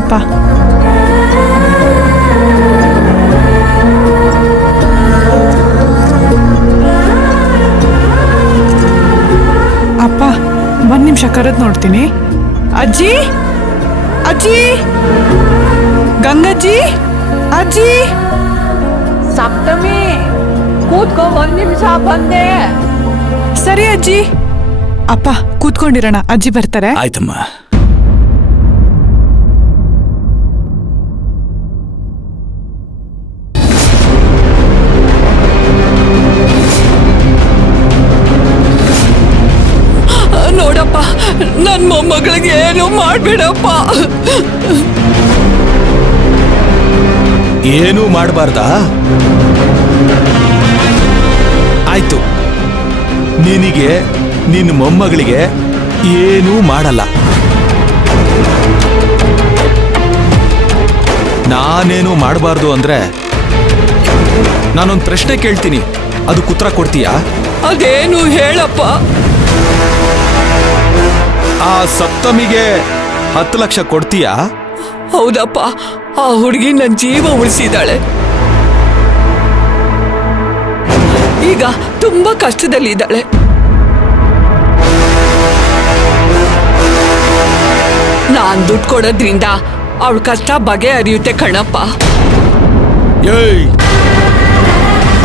ಅಪ್ಪ. ಅಪ್ಪ ಒಂದ್ ನಿಮಿಷ ಕರೆದ್ ನೋಡ್ತೀನಿ. ಅಜ್ಜಿ, ಅಜ್ಜಿ, ಗಂಗಜ್ಜಿ, ಅಜ್ಜಿ. ಸಪ್ತಮಿ, ಕೂತ್ಕೋ, ಒಂದ್ ನಿಮಿಷ ಬಂದೆ. ಸರಿ ಅಜ್ಜಿ. ಅಪ್ಪ ಕೂತ್ಕೊಂಡಿರೋಣ, ಅಜ್ಜಿ ಬರ್ತಾರೆ. ಆಯ್ತಮ್ಮ. ನೋಡಪ್ಪ, ನನ್ ಮೊಮ್ಮಗಳಿಗೆ ಏನು ಮಾಡ್ಬೇಡಪ್ಪ. ಏನೂ ಮಾಡಬಾರ್ದಾ? ಆಯ್ತು, ನಿನಗೆ ನಿನ್ನ ಮೊಮ್ಮಗಳಿಗೆ ಏನೂ ಮಾಡಲ್ಲ. ನಾನೇನು ಮಾಡಬಾರ್ದು ಅಂದ್ರೆ ನಾನೊಂದು ಪ್ರಶ್ನೆ ಕೇಳ್ತೀನಿ, ಅದಕ್ಕೆ ಉತ್ತರ ಕೊಡ್ತೀಯಾ? ಅದೇನು ಹೇಳಪ್ಪ. ಆ ಸಪ್ತಮಿಗೆ 10 ಲಕ್ಷ ಕೊಡ್ತೀಯಾ? ಹೌದಪ್ಪ, ಆ ಹುಡುಗಿ ನನ್ ಜೀವ ಉಳಿಸಿದಾಳೆ. ಈಗ ತುಂಬಾ ಕಷ್ಟದಲ್ಲಿದ್ದಾಳೆ. ನಾನ್ ದುಡ್ಡು ಕೊಡೋದ್ರಿಂದ ಅವಳ ಕಷ್ಟ ಬಗೆಹರಿಯುತ್ತೆ ಕಣಪ್ಪ. ಏಯ್,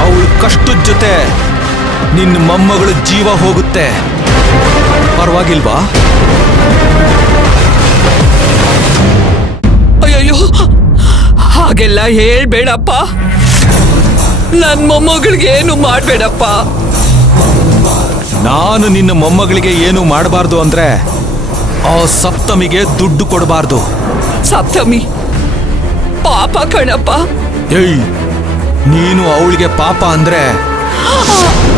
ಅವಳ ಕಷ್ಟದ ಜೊತೆ ನಿನ್ನ ಮೊಮ್ಮಗಳ ಜೀವ ಹೋಗುತ್ತೆ, ಪರವಾಗಿಲ್ವಾ? ಅಯ್ಯಯ್ಯೋ, ಹಾಗೆಲ್ಲ ಹೇಳ್ಬೇಡಪ್ಪ. ನನ್ ಮೊಮ್ಮಗಳಿಗೆ ಏನು ಮಾಡ್ಬೇಡಪ್ಪ. ನಾನು ನಿನ್ನ ಮೊಮ್ಮಗಳಿಗೆ ಏನು ಮಾಡಬಾರ್ದು ಅಂದ್ರೆ ಆ ಸಪ್ತಮಿಗೆ ದುಡ್ಡು ಕೊಡಬಾರ್ದು. ಸಪ್ತಮಿ ಪಾಪ ಕಣಪ್ಪ. ಏಯ್, ನೀನು ಅವಳಿಗೆ ಪಾಪ ಅಂದ್ರೆ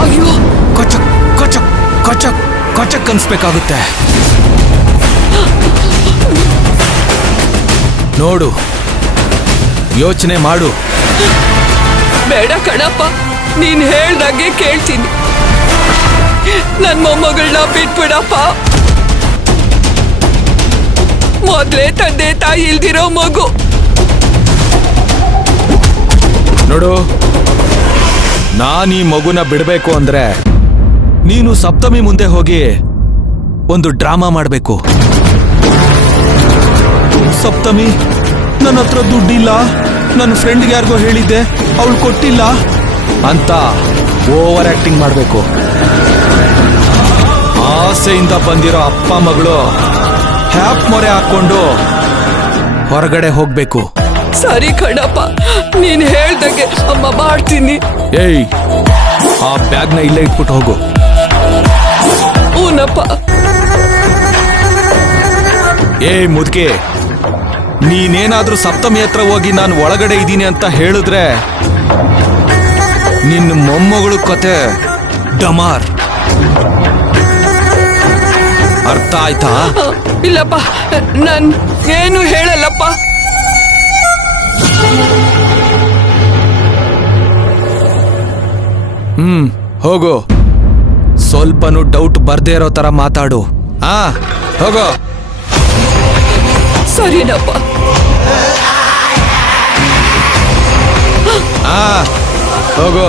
ಅಯ್ಯೋ, ಕಚಕ್ ಕಚಕ್ ಕಚಕ್ ಕಚಕ್ ಅನ್ಸ್ಬೇಕಾಗುತ್ತೆ. ನೋಡು, ಯೋಚನೆ ಮಾಡು. ಬೇಡ ಕಣಪ್ಪ, ನೀನ್ ಹೇಳ್ದಾಗೆ ಕೇಳ್ತೀನಿ. ನನ್ ಮೊಮ್ಮಗಳನ್ನ ಬಿಟ್ಬಿಡಪ್ಪ. ಮೊದ್ಲೇ ತಂದೆ ತಾಯಿ ಇಲ್ದಿರೋ ಮಗು. ನೋಡು, ನಾನೀ ಮಗುನ ಬಿಡಬೇಕು ಅಂದ್ರೆ ನೀನು ಸಪ್ತಮಿ ಮುಂದೆ ಹೋಗಿ ಒಂದು ಡ್ರಾಮಾ ಮಾಡಬೇಕು. ಸಪ್ತಮಿ, ನನ್ನ ಹತ್ರ ದುಡ್ಡಿಲ್ಲ, ನನ್ನ ಫ್ರೆಂಡ್ಗೆ ಯಾರಿಗೋ ಹೇಳಿದ್ದೆ, ಅವಳು ಕೊಟ್ಟಿಲ್ಲ ಅಂತ ಓವರ್ ಆಕ್ಟಿಂಗ್ ಮಾಡಬೇಕು. ಆಸೆಯಿಂದ ಬಂದಿರೋ ಅಪ್ಪ ಮಗಳು ಹ್ಯಾಪ್ ಮೊರೆ ಹಾಕೊಂಡು ಹೊರಗಡೆ ಹೋಗ್ಬೇಕು. ಸರಿ ಕಣಪ್ಪ, ನೀನ್ ಹೇಳ್ದಾಗೆ ಅಮ್ಮ ಮಾಡ್ತೀನಿ. ಏಯ್, ಆ ಬ್ಯಾಗ್ನ ಇಲ್ಲೇ ಇಟ್ಬಿಟ್ಟು ಹೋಗು. ಊನಪ್ಪ. ಏಯ್ ಮುದ್ಕೆ, ನೀನೇನಾದ್ರೂ ಸಪ್ತಮಿ ಹತ್ರ ಹೋಗಿ ನಾನು ಒಳಗಡೆ ಇದ್ದೀನಿ ಅಂತ ಹೇಳಿದ್ರೆ ನಿನ್ನ ಮೊಮ್ಮಗಳು ಕತೆ ಡಮಾರ್. ಅರ್ಥ ಆಯ್ತಾ? ಇಲ್ಲಪ್ಪ, ನಾನ್ ಏನು ಹೇಳಲ್ಲಪ್ಪ. ಹೋಗು. ಸ್ವಲ್ಪನೂ ಡೌಟ್ ಬರ್ದೇ ಇರೋ ತರ ಮಾತಾಡು. ಹೋಗೋ. ಸರಿನಪ್ಪ. ಹೋಗೋ.